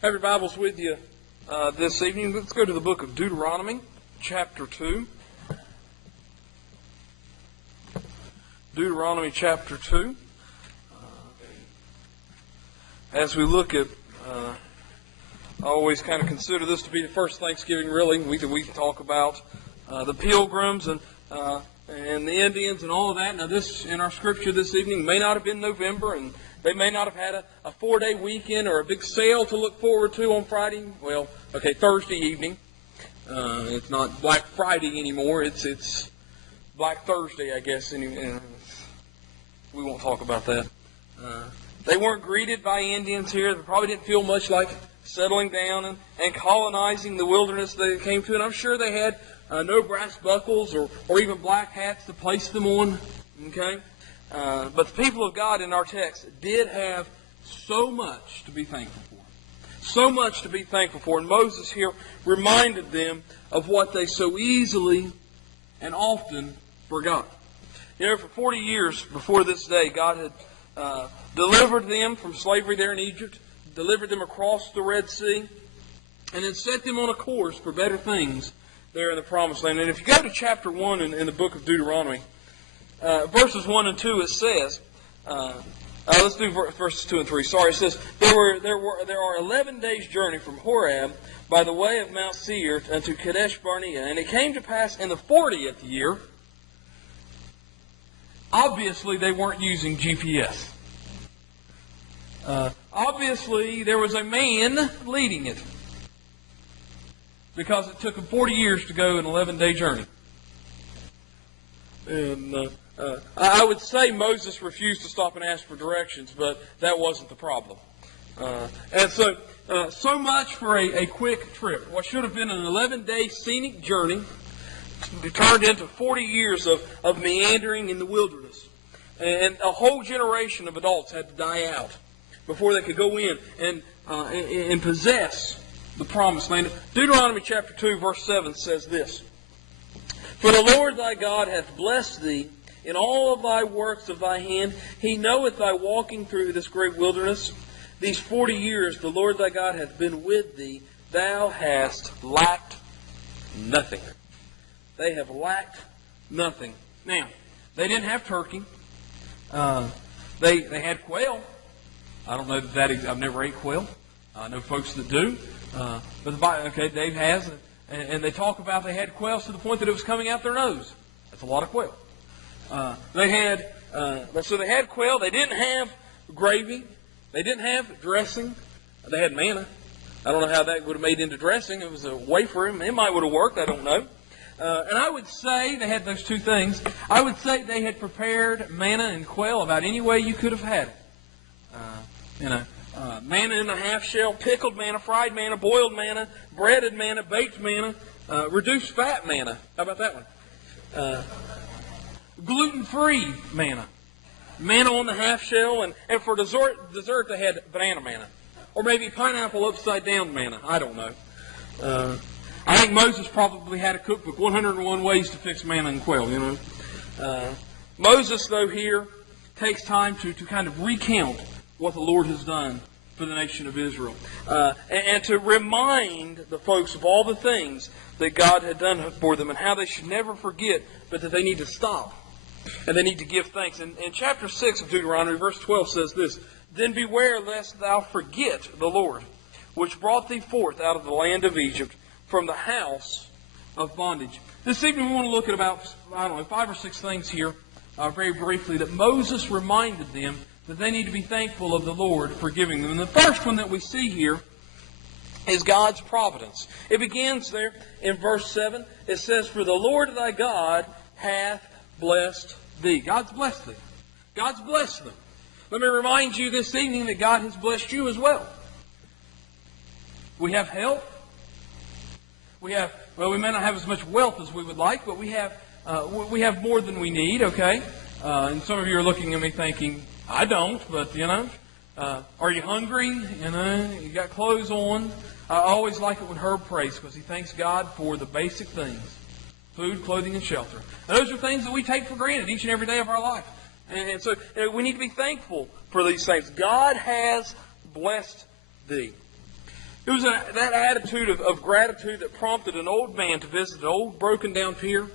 Have your Bibles with you this evening. Let's go to the book of Deuteronomy, chapter 2. Deuteronomy, chapter 2. As we look at, I always kind of consider this to be the first Thanksgiving, really. We can talk about the Pilgrims and the Indians and all of that. Now, this in our scripture this evening may not have been November, and they may not have had a 4-day weekend or a big sale to look forward to on Friday. Well, okay, Thursday evening. It's not Black Friday anymore. It's Black Thursday, I guess. And we won't talk about that. They weren't greeted by Indians here. They probably didn't feel much like settling down and colonizing the wilderness they came to. And I'm sure they had no brass buckles or even black hats to place them on. Okay? But the people of God in our text did have so much to be thankful for. So much to be thankful for. And Moses here reminded them of what they so easily and often forgot. You know, for 40 years before this day, God had delivered them from slavery there in Egypt, delivered them across the Red Sea, and then set them on a course for better things there in the Promised Land. And if you go to chapter 1 in the book of Deuteronomy, verses 1 and 2, it says, let's do verses 2 and 3. Sorry, it says, there are 11 days' journey from Horeb by the way of Mount Seir unto Kadesh Barnea. And it came to pass in the 40th year, obviously they weren't using GPS. Obviously there was a man leading it, because it took them 40 years to go an 11-day journey. And I would say Moses refused to stop and ask for directions, but that wasn't the problem. And so much for a quick trip. What should have been an 11-day scenic journey turned into 40 years of meandering in the wilderness. And a whole generation of adults had to die out before they could go in and possess the Promised Land. Deuteronomy chapter 2, verse 7 says this: For the Lord thy God hath blessed thee in all of thy works of thy hand. He knoweth thy walking through this great wilderness. These 40 years the Lord thy God hath been with thee. Thou hast lacked nothing. They have lacked nothing. Now, they didn't have turkey. They had quail. I don't know that I've never ate quail. I know folks that do. But the Bible, okay, Dave has, and they talk about they had quail to the point that it was coming out their nose. That's a lot of quail. They had quail. They didn't have gravy. They didn't have dressing. They had manna. I don't know how that would have made into dressing. It was a wafer. It might would have worked. I don't know. And I would say they had those two things. I would say they had prepared manna and quail about any way you could have had it. Manna in a half shell, pickled manna, fried manna, boiled manna, breaded manna, baked manna, reduced fat manna. How about that one? Gluten-free manna. Manna on the half shell, and for dessert they had banana manna. Or maybe pineapple upside down manna. I don't know. I think Moses probably had a cookbook, 101 ways to fix manna and quail, you know. Moses, though, here takes time to kind of recount what the Lord has done for the nation of Israel. And to remind the folks of all the things that God had done for them and how they should never forget, but that they need to stop. And they need to give thanks. And in chapter 6 of Deuteronomy, verse 12 says this: Then beware lest thou forget the Lord, which brought thee forth out of the land of Egypt, from the house of bondage. This evening we want to look at about, 5 or 6 things here, very briefly, that Moses reminded them that they need to be thankful of the Lord for giving them. And the first one that we see here is God's providence. It begins there in verse 7. It says, For the Lord thy God hath blessed thee. God's blessed thee. God's blessed them. Let me remind you this evening that God has blessed you as well. We have health. We may not have as much wealth as we would like, but we have more than we need, okay? And some of you are looking at me thinking, I don't, but, are you hungry? You got clothes on. I always like it when Herb prays, because he thanks God for the basic things: food, clothing, and shelter. And those are things that we take for granted each and every day of our life. And so we need to be thankful for these things. God has blessed thee. It was that attitude of gratitude that prompted an old man to visit an old broken down pier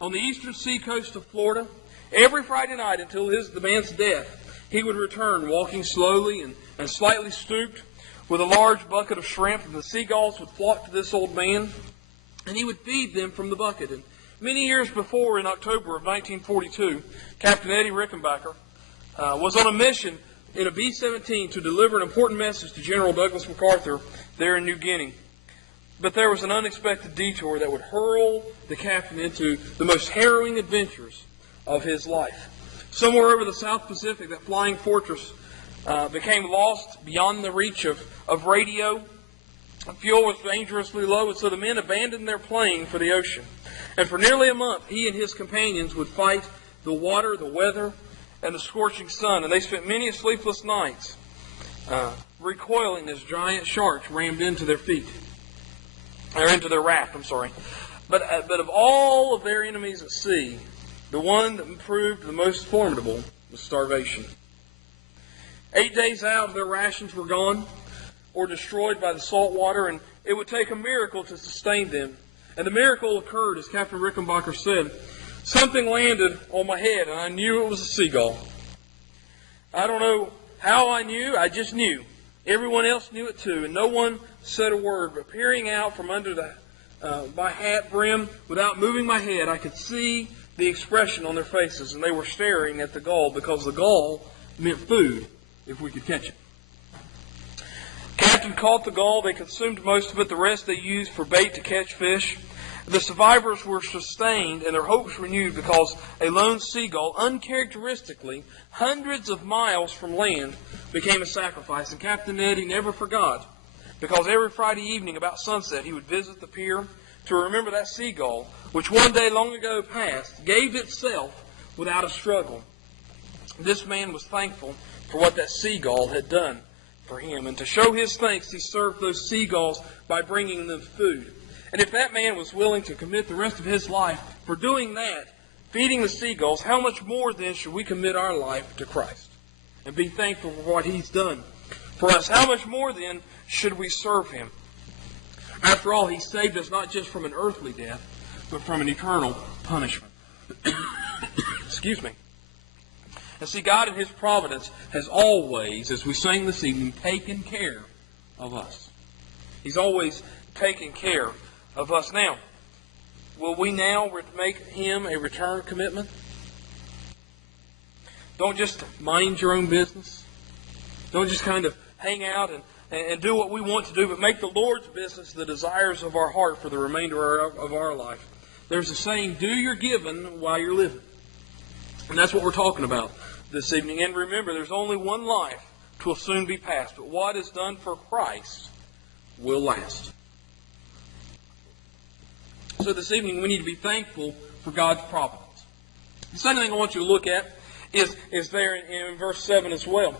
on the eastern seacoast of Florida. Every Friday night until the man's death, he would return walking slowly and slightly stooped with a large bucket of shrimp, and the seagulls would flock to this old man, and he would feed them from the bucket. And many years before, in October of 1942, Captain Eddie Rickenbacker was on a mission in a B-17 to deliver an important message to General Douglas MacArthur there in New Guinea. But there was an unexpected detour that would hurl the captain into the most harrowing adventures of his life. Somewhere over the South Pacific, that flying fortress became lost beyond the reach of radio. Fuel was dangerously low, and so the men abandoned their plane for the ocean. And for nearly a month, he and his companions would fight the water, the weather, and the scorching sun. And they spent many sleepless nights recoiling as giant sharks rammed into their raft. But of all of their enemies at sea, the one that proved the most formidable was starvation. 8 days out, their rations were gone or destroyed by the salt water, and it would take a miracle to sustain them. And the miracle occurred, as Captain Rickenbacker said. Something landed on my head, and I knew it was a seagull. I don't know how I knew, I just knew. Everyone else knew it too, and no one said a word, but peering out from under my hat brim, without moving my head, I could see the expression on their faces, and they were staring at the gull, because the gull meant food, if we could catch it. Captain caught the gull. They consumed most of it. The rest they used for bait to catch fish. The survivors were sustained and their hopes renewed because a lone seagull, uncharacteristically hundreds of miles from land, became a sacrifice. And Captain Eddie never forgot, because every Friday evening about sunset he would visit the pier to remember that seagull, which one day long ago past gave itself without a struggle. This man was thankful for what that seagull had done for him. And to show his thanks, he served those seagulls by bringing them food. And if that man was willing to commit the rest of his life for doing that, feeding the seagulls, how much more then should we commit our life to Christ and be thankful for what he's done for us? How much more then should we serve him? After all, he saved us not just from an earthly death, but from an eternal punishment. Excuse me. And see, God in his providence has always, as we sang this evening, taken care of us. He's always taken care of us. Now, will we now make him a return commitment? Don't just mind your own business. Don't just kind of hang out and do what we want to do, but make the Lord's business the desires of our heart for the remainder of our life. There's a saying, do your giving while you're living. And that's what we're talking about this evening. And remember, there's only one life. 'Twill soon be past. But what is done for Christ will last. So this evening, we need to be thankful for God's providence. The second thing I want you to look at is there in verse 7 as well.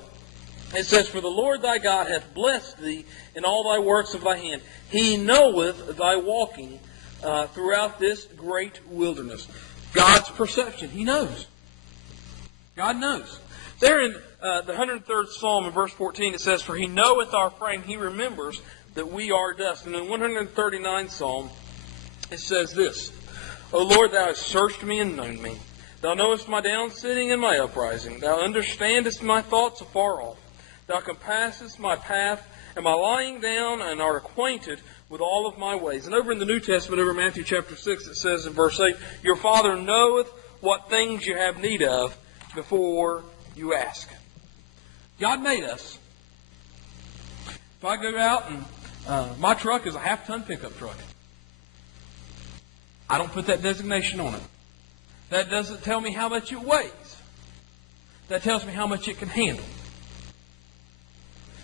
It says, for the Lord thy God hath blessed thee in all thy works of thy hand. He knoweth thy walking throughout this great wilderness. God's perception. He knows. God knows. There in the 103rd Psalm in verse 14 it says, for he knoweth our frame, he remembers that we are dust. And in the 139th Psalm it says this, O Lord, thou hast searched me and known me. Thou knowest my down sitting and my uprising. Thou understandest my thoughts afar off. Thou compassest my path and my lying down, and art acquainted with all of my ways. And over in the New Testament, over Matthew chapter 6, it says in verse 8, your Father knoweth what things you have need of before you ask. God made us. If I go out and my truck is a half-ton pickup truck, I don't put that designation on it. That doesn't tell me how much it weighs. That tells me how much it can handle.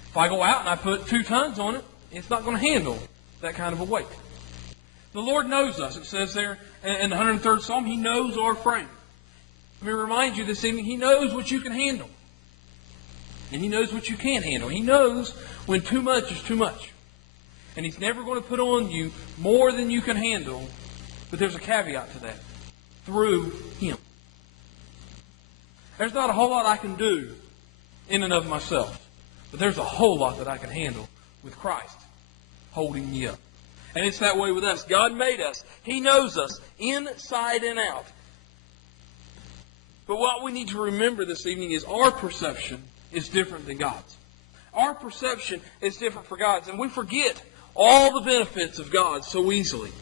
If I go out and I put 2 tons on it, it's not going to handle that kind of a weight. The Lord knows us. It says there in the 103rd Psalm, he knows our frame. Let me remind you this evening, he knows what you can handle. And he knows what you can't handle. He knows when too much is too much. And he's never going to put on you more than you can handle. But there's a caveat to that. Through him. There's not a whole lot I can do in and of myself. But there's a whole lot that I can handle with Christ holding me up. And it's that way with us. God made us. He knows us inside and out. But what we need to remember this evening is our perception is different than God's. Our perception is different from God's. And we forget all the benefits of God so easily.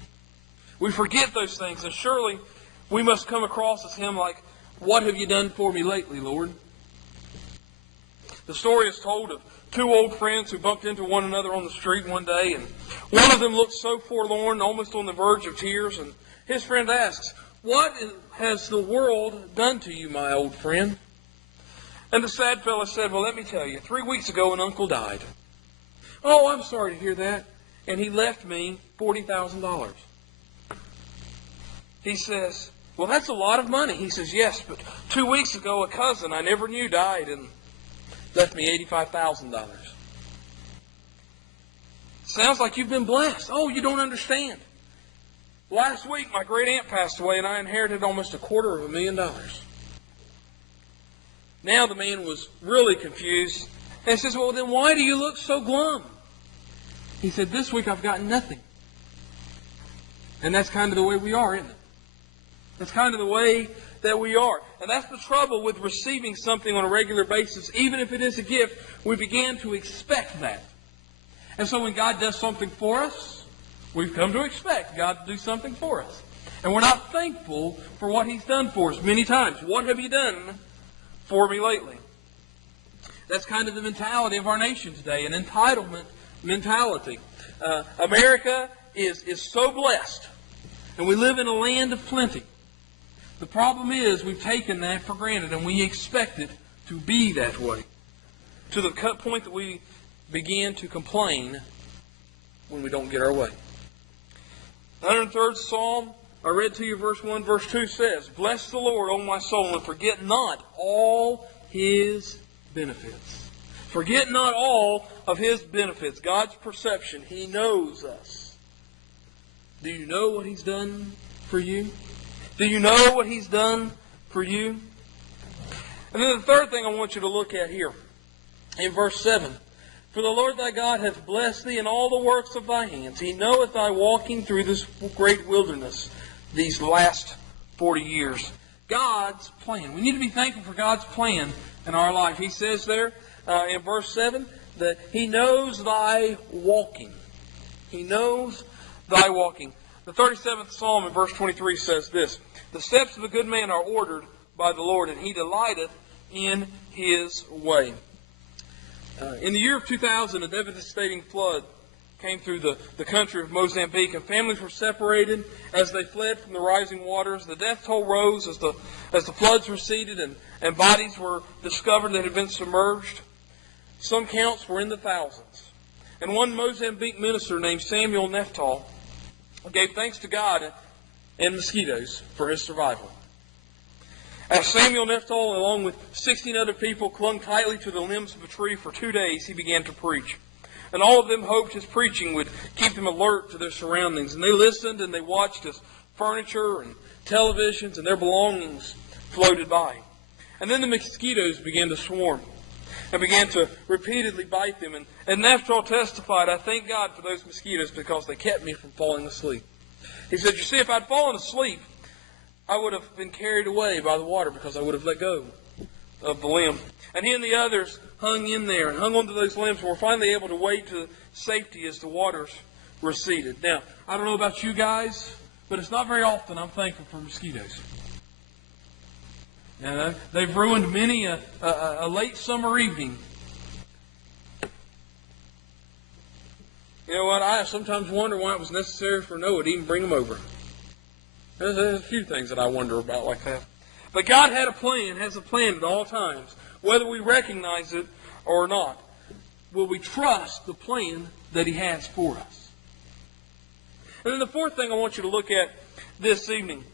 We forget those things. And surely we must come across as Him like, what have you done for me lately, Lord? The story is told of two old friends who bumped into one another on the street one day. And one of them looked so forlorn, almost on the verge of tears. And his friend asks, "What has the world done to you, my old friend?" And the sad fellow said, "Well, let me tell you, 3 weeks ago an uncle died." "Oh, I'm sorry to hear that. And he left me $40,000. He says, "Well, that's a lot of money." He says, "Yes, but 2 weeks ago a cousin I never knew died and left me $85,000. Sounds like you've been blessed. Oh, you don't understand. Last week my great aunt passed away and I inherited almost $250,000. Now the man was really confused and says, "Well, then why do you look so glum?" He said, "This week I've gotten nothing." And that's kind of the way we are, isn't it? That's kind of the way that we are. And that's the trouble with receiving something on a regular basis. Even if it is a gift, we begin to expect that. And so when God does something for us, we've come to expect God to do something for us. And we're not thankful for what He's done for us many times. What have you done for me lately? That's kind of the mentality of our nation today, an entitlement mentality. America is so blessed, and we live in a land of plenty. The problem is we've taken that for granted, and we expect it to be that way, to the point that we begin to complain when we don't get our way. 103rd Psalm, I read to you verse 1, verse 2 says, "Bless the Lord, O my soul, and forget not all His benefits." Forget not all of His benefits. God's perception. He knows us. Do you know what He's done for you? Do you know what He's done for you? And then the third thing I want you to look at here in verse 7. "For the Lord thy God hath blessed thee in all the works of thy hands. He knoweth thy walking through this great wilderness these last 40 years. God's plan. We need to be thankful for God's plan in our life. He says there in verse 7 that He knows thy walking. He knows thy walking. The 37th Psalm in verse 23 says this, "The steps of a good man are ordered by the Lord, and He delighteth in His way." In the year of 2000, a devastating flood came through the country of Mozambique, and families were separated as they fled from the rising waters. The death toll rose as the floods receded, and bodies were discovered that had been submerged. Some counts were in the thousands. And one Mozambique minister named Samuel Neftal gave thanks to God and mosquitoes for his survival. As Samuel Neftal, along with 16 other people, clung tightly to the limbs of a tree for 2 days, he began to preach. And all of them hoped his preaching would keep them alert to their surroundings. And they listened and they watched as furniture and televisions and their belongings floated by. And then the mosquitoes began to swarm and began to repeatedly bite them. And Neftal testified, "I thank God for those mosquitoes because they kept me from falling asleep." He said, "You see, if I'd fallen asleep, I would have been carried away by the water because I would have let go of the limb." And he and the others hung in there and hung onto those limbs and were finally able to wade to safety as the waters receded. Now, I don't know about you guys, but it's not very often I'm thankful for mosquitoes. And they've ruined many a late summer evening. You know what? I sometimes wonder why it was necessary for Noah to even bring them over. There's a few things that I wonder about like that. But God had a plan, has a plan at all times, whether we recognize it or not. Will we trust the plan that He has for us? And then the fourth thing I want you to look at this evening,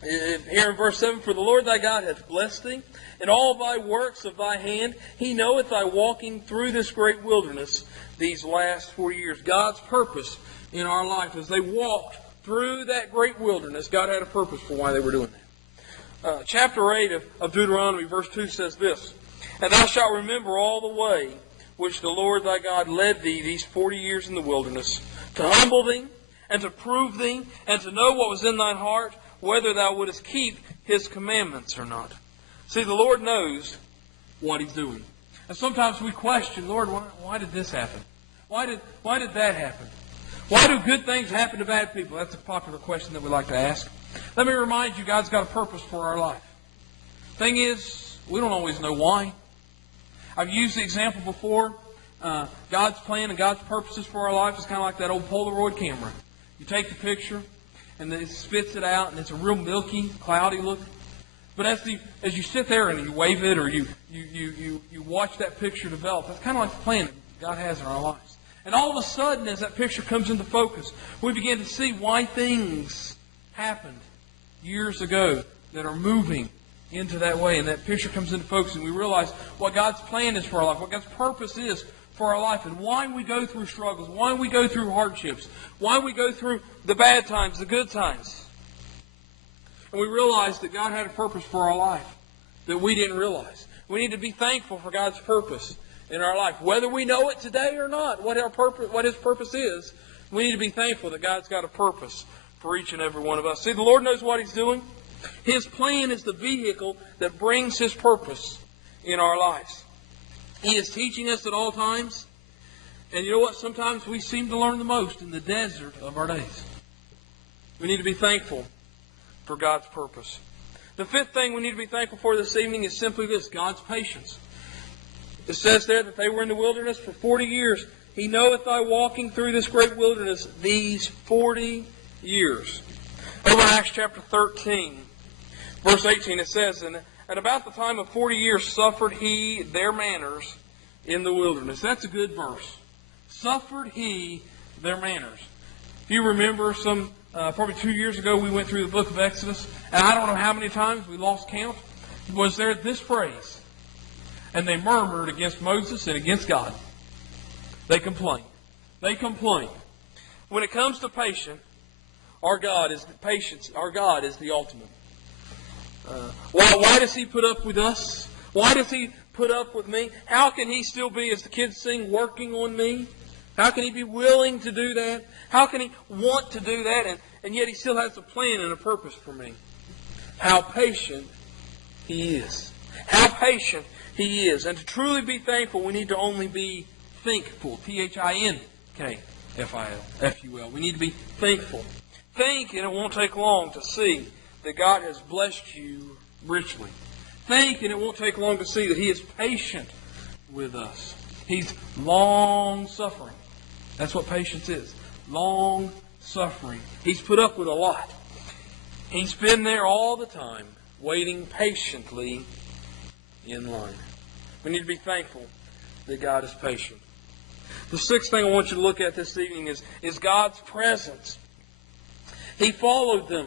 here in verse 7, "For the Lord thy God hath blessed thee in all thy works of thy hand. He knoweth thy walking through this great wilderness these last 40 years. God's purpose in our life as they walked through that great wilderness, God had a purpose for why they were doing that. Chapter 8 of Deuteronomy, verse 2 says this, "And thou shalt remember all the way which the Lord thy God led thee these 40 years in the wilderness, to humble thee, and to prove thee, and to know what was in thine heart, whether thou wouldest keep his commandments or not. See, the Lord knows what he's doing. And sometimes we question, Lord, why did this happen? Why did that happen? Why do good things happen to bad people? That's a popular question that we like to ask. Let me remind you, God's got a purpose for our life. Thing is, we don't always know why. I've used the example before. God's plan and God's purposes for our life is kind of like that old Polaroid camera. You take the picture, and then it spits it out, and it's a real milky, cloudy look. But as you sit there and you wave it, or you watch that picture develop, that's kind of like the plan that God has in our lives. And all of a sudden, as that picture comes into focus, we begin to see why things happened years ago that are moving into that way. And that picture comes into focus, and we realize what God's plan is for our life, what God's purpose is for our life, and why we go through struggles, why we go through hardships, why we go through the bad times, the good times. And we realize that God had a purpose for our life that we didn't realize. We need to be thankful for God's purpose in our life. Whether we know it today or not, what His purpose is, we need to be thankful that God's got a purpose for each and every one of us. See, the Lord knows what He's doing. His plan is the vehicle that brings His purpose in our lives. He is teaching us at all times. And you know what? Sometimes we seem to learn the most in the desert of our days. We need to be thankful for God's purpose. The fifth thing we need to be thankful for this evening is simply this: God's patience. It says there that they were in the wilderness for 40 years. He knoweth thy walking through this great wilderness these 40 years. Over in Acts chapter 13, verse 18, it says, And about the time of 40 years suffered he their manners in the wilderness. That's a good verse. Suffered he their manners. If you remember probably 2 years ago, we went through the book of Exodus, and I don't know how many times we lost count. Was there this phrase? And they murmured against Moses and against God. They complained. They complained. When it comes to patience, our God is the ultimate. Why does He put up with us? Why does He put up with me? How can He still be, as the kids sing, working on me? How can He be willing to do that? How can He want to do that? And yet He still has a plan and a purpose for me. How patient He is. How patient He is. And to truly be thankful, we need to only be thankful. Thinkful. We need to be thankful. Think, and it won't take long to see that God has blessed you richly. Think, and it won't take long to see that He is patient with us. He's long-suffering. That's what patience is. Long-suffering. He's put up with a lot. He's been there all the time, waiting patiently in line. We need to be thankful that God is patient. The sixth thing I want you to look at this evening is God's presence. He followed them.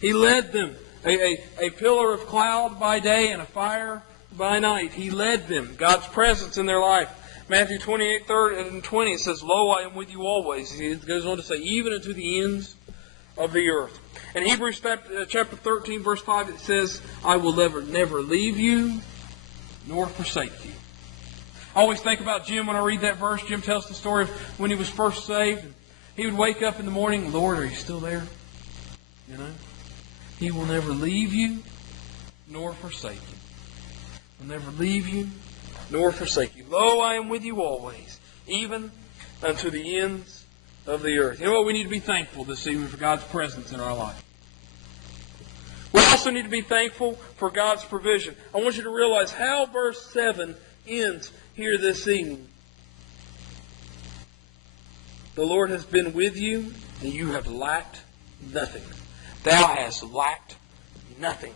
He led them. A pillar of cloud by day and a fire by night. He led them. God's presence in their life. Matthew 28:30 says, Lo, I am with you always. It goes on to say, even unto the ends of the earth. In Hebrews chapter 13, verse 5, it says, I will never leave you nor forsake you. I always think about Jim when I read that verse. Jim tells the story of when he was first saved. He would wake up in the morning, Lord, are you still there? You know? He will never leave you nor forsake you. Will never leave you nor forsake you. Lo, I am with you always, even unto the ends of the earth. You know what? We need to be thankful this evening for God's presence in our life. We also need to be thankful for God's provision. I want you to realize how verse 7 ends here this evening. The Lord has been with you, and you have lacked nothing. Thou hast lacked nothing.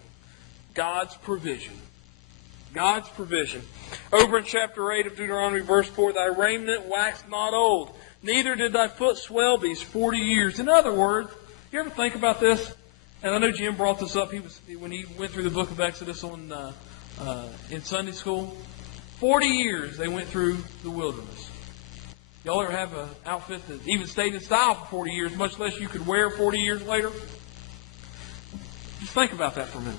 God's provision. God's provision. Over in chapter 8 of Deuteronomy, verse 4, Thy raiment waxed not old, neither did thy foot swell these 40 years. In other words, you ever think about this? And I know Jim brought this up when he went through the book of Exodus in Sunday school. 40 years they went through the wilderness. Y'all ever have an outfit that even stayed in style for 40 years, much less you could wear 40 years later? Just think about that for a minute.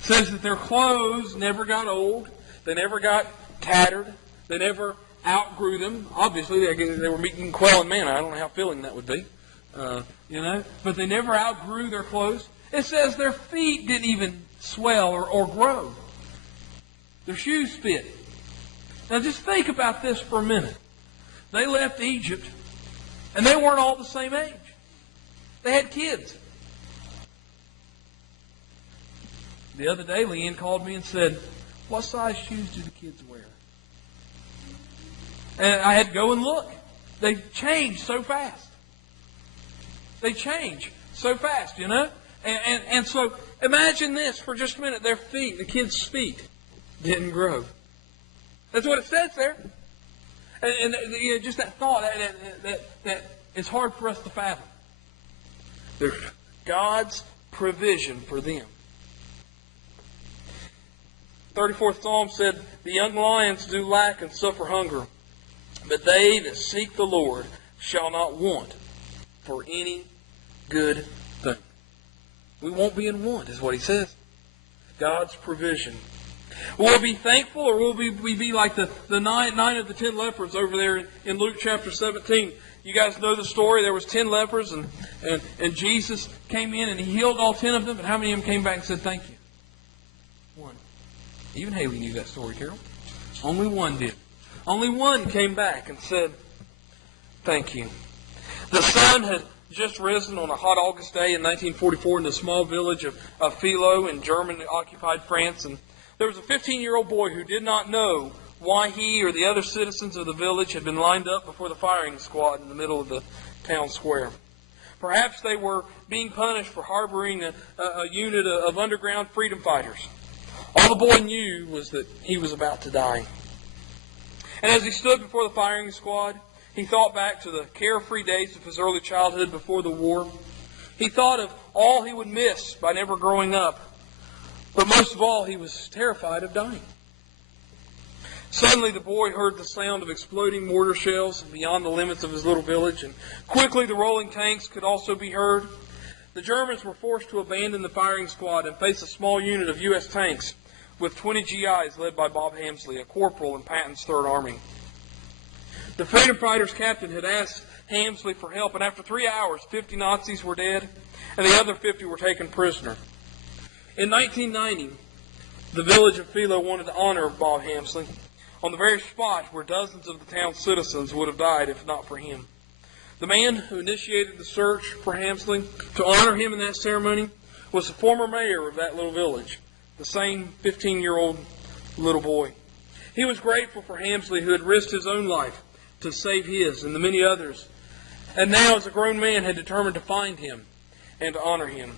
It says that their clothes never got old. They never got tattered. They never outgrew them. Obviously, they were eating quail and manna. I don't know how filling that would be. But they never outgrew their clothes. It says their feet didn't even swell or grow. Their shoes fit. Now just think about this for a minute. They left Egypt, and they weren't all the same age. They had kids. The other day, Leanne called me and said, "What size shoes do the kids wear?" And I had to go and look. They changed so fast. They change so fast, And so imagine this for just a minute. Their feet, the kids' feet, didn't grow. That's what it says there. And just that thought, that it's hard for us to fathom. There's God's provision for them. 34th Psalm said, "The young lions do lack and suffer hunger, but they that seek the Lord shall not want for any good thing." We won't be in want, is what he says. God's provision. Will we be thankful, or will we be like the nine of the 10 lepers over there in Luke chapter 17? You guys know the story. There was 10 lepers, and Jesus came in and he healed all 10 of them. But how many of them came back and said thank you? One. Even Haley knew that story, Carol. Only one did. Only one came back and said thank you. The sun had just risen on a hot August day in 1944 in the small village of Philo in German-occupied France. And there was a 15-year-old boy who did not know why he or the other citizens of the village had been lined up before the firing squad in the middle of the town square. Perhaps they were being punished for harboring a unit of underground freedom fighters. All the boy knew was that he was about to die. And as he stood before the firing squad, he thought back to the carefree days of his early childhood before the war. He thought of all he would miss by never growing up. But most of all, he was terrified of dying. Suddenly, the boy heard the sound of exploding mortar shells beyond the limits of his little village, and quickly the rolling tanks could also be heard. The Germans were forced to abandon the firing squad and face a small unit of U.S. tanks with 20 GIs led by Bob Hamsley, a corporal in Patton's Third Army. The freedom fighters' captain had asked Hamsley for help, and after 3 hours, 50 Nazis were dead, and the other 50 were taken prisoner. In 1990, the village of Philo wanted to honor Bob Hamsley on the very spot where dozens of the town's citizens would have died if not for him. The man who initiated the search for Hamsley to honor him in that ceremony was the former mayor of that little village, the same 15-year-old little boy. He was grateful for Hamsley, who had risked his own life to save his and the many others, and now as a grown man had determined to find him and to honor him.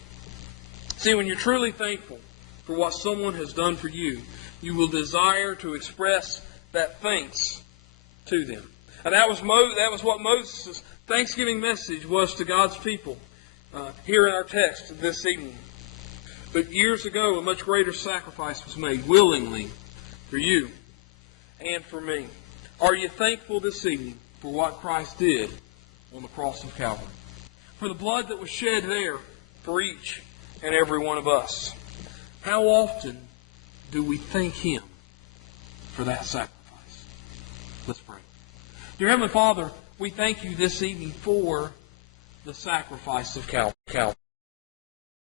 See, when you're truly thankful for what someone has done for you, you will desire to express that thanks to them. And that was what Moses' Thanksgiving message was to God's people here in our text this evening. But years ago, a much greater sacrifice was made willingly for you and for me. Are you thankful this evening for what Christ did on the cross of Calvary? For the blood that was shed there for each and every one of us. How often do we thank Him for that sacrifice? Let's pray. Dear Heavenly Father, we thank You this evening for the sacrifice of Calvary.